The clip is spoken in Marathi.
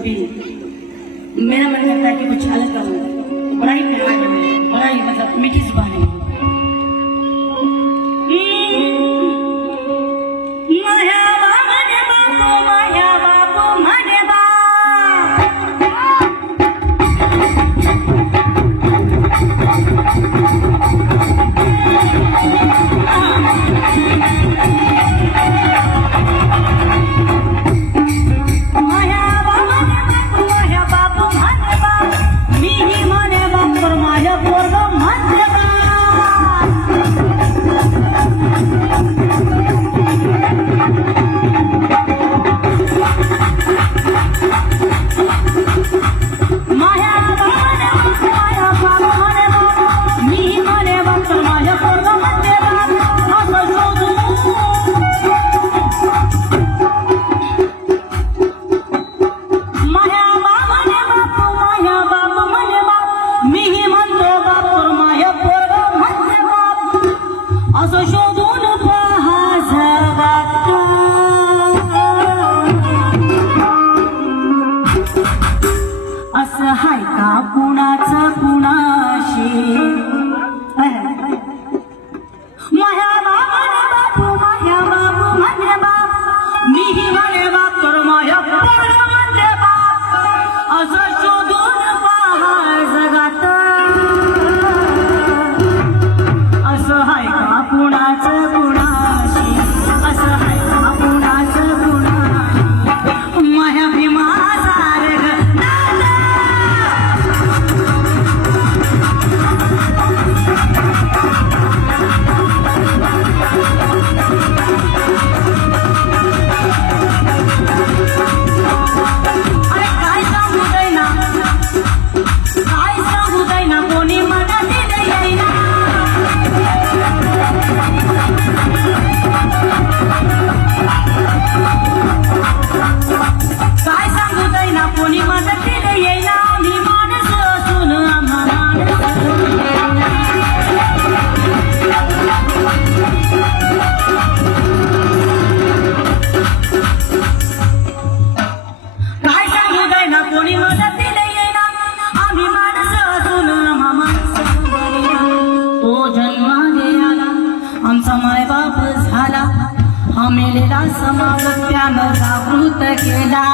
कभी नहीं मेरा मन करता है कि कुछ अलग करूँ। तो बड़ा ही प्यार है कुणाशी? मेलेला समाव त्यानं जागृत केला.